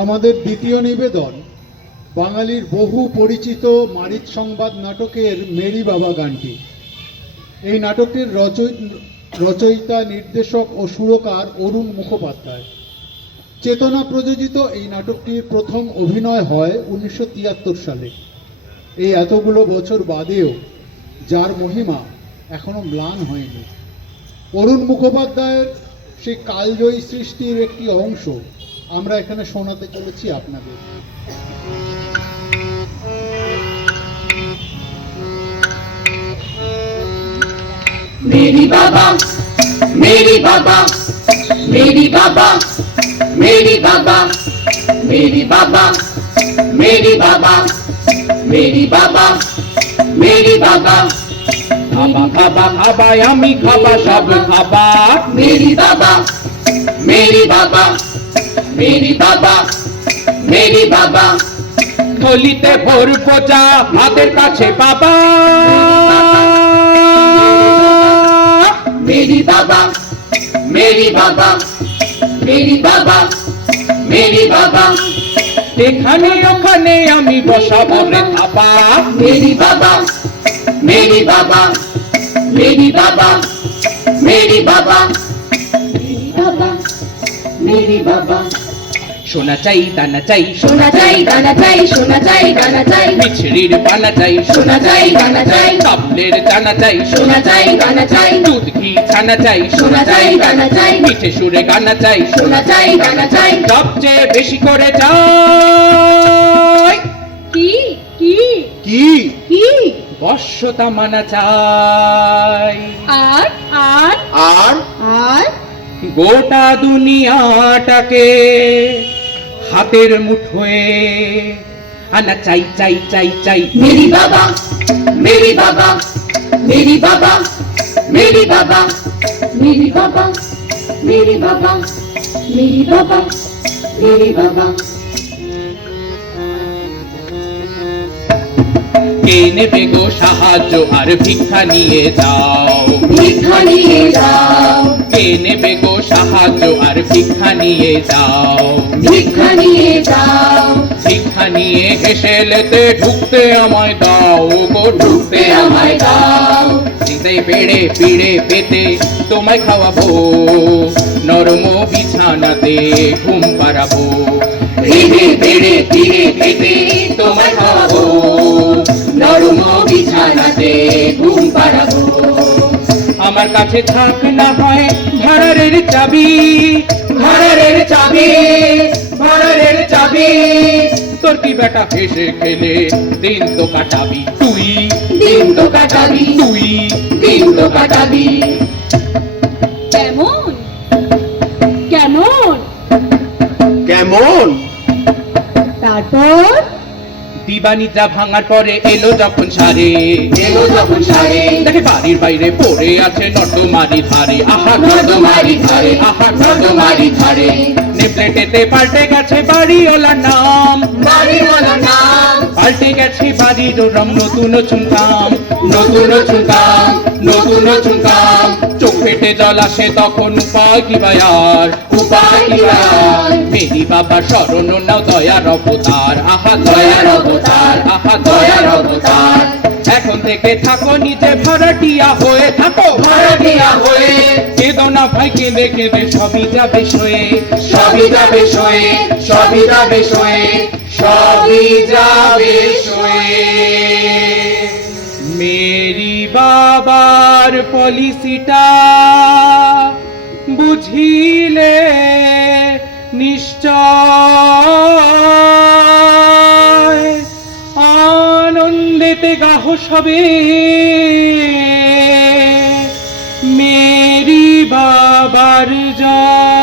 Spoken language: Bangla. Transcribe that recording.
আমাদের দ্বিতীয় নিবেদন বাঙালির বহু পরিচিত মারিচ সংবাদ নাটকের মেরি বাবা গানটি। এই নাটকটির রচয়িতা, নির্দেশক ও সুরকার অরুণ মুখোপাধ্যায়। চেতনা প্রযোজিত এই নাটকটির প্রথম অভিনয় হয় 1973 সালে। এই এতগুলো বছর বাদেও যার মহিমা এখনো ম্লান হয়নি। অরুণ মুখোপাধ্যায়ের সেই কালজয়ী সৃষ্টির একটি অংশ আমরা এখানে শোনাতে চলেছি আপনাদের। मेरी बाबा मेरी बाबा मेरी बाबा मेरी बाबा मेरी बाबा मेरी बाबा मेरी बाबा मेरी बाबा खाबा खाबा खाबा आमी खाबा सब खाबा मेरी बाबा मेरी बाबा मेरी बाबा मेरी बाबा থলিতে ভোর পচা হাতের কাছে বাবা मेरी बाबा मेरी बाबा मेरी बाबा मेरी बाबा এখানে ওখানে আমি বসাবো রে থাপা मेरी बाबा मेरी बाबा मेरी बाबा मेरी बाबा मेरी बाबा मेरी बाबा সোনা চাই দানা চাই सोना चाई गाना चाई सोना चाई गाना चाई মিছরির পানা চাই सोना चाई गाना चाई কাবলের জানা চাই सोना चाई गाना चाई দুধ ঘি ছানা চাই सोना चाई गाना चाई মিঠে সুরে গানা চাই सोना चाई गाना चाई সবচেয়ে বেশি করে চাই की की কি की বর্ষতা মানা চাই आर आर আর आर গোটা দুনিয়াটাকে হাতের মুঠোয় আনা চাই চাই চাই চাই मेरी बाबा मेरी बाबा मेरी बाबा मेरी बाबा मेरी बाबा मेरी बाबा मेरी बाबा मेरी बाबा কে নেবে গো সাহায্য আর ভিক্ষা নিয়ে যাও भिक्षा लिए जाओ কে নেবে গো সাহায্য আর ভিক্ষা নিয়ে যাও भिक्षा लिए जाओ ভিক্ষা নিয়ে হেসেলেতে ঢুকতে আমায় দাও গো ঢুকতে আমায় দাও চিন্তায় বেড়ে পিড়ে পেতে তোমায় খাওয়াবো নরম বিছানাতে ঘুম পাড়াবো রেড়ে বেড়ে ফিরে পেতে তোমায় খাওয়াবো নরম বিছানাতে ঘুম পাড়াবো আমার কাছে থাক না হয় ভাড়ারের চাবি ভাড়ারের চাবি ভাড়ারের চাবি তোর কি বেটা হেসে খেলে দিন তো কাটাবি তুই দিন তো কাটাবি তুই দিন তো কাটাবি কেমন কেমন কেমন তারপর দিবানিদ্রা ভাঙার পরে এলো যখন সারে এলো যখন সারে দেখে বাড়ির বাইরে পড়ে আছে নর্দমারি ধারে আহা নর্দমারি ধারে আহা নর্দমারি ধারে নেপ্লেটেতে পাল্টে গেছে বাড়িওয়ালার নাম বাড়িওয়ালা নাম পাল্টে গেছে বাড়ির রং নতুন চুনকাম নতুন চুনকাম নতুন চুনকাম চোখ ফেটে জল আসে তখন উপায় কি বায়ার উপায় কি আর মেরি বাবার শরণ নাও দয়ার অবতার আহা দয়ার অবতার আহা দয়ার অবতার এখন থেকে থাকো নিজে ভাড়াটিয়া হয়ে থাকো ভাড়াটিয়া হয়ে কেঁদো না ভাই কেঁদে কেঁদে সবই যাবে সয়ে সবই যাবে সয়ে সবই যাবে সয়ে সবই যাবে সয়ে মেরি বাবার পলিসিটা বুঝিলে নিশ্চয় আনন্দেতে গাহ সবে মেরি বাবার জয়।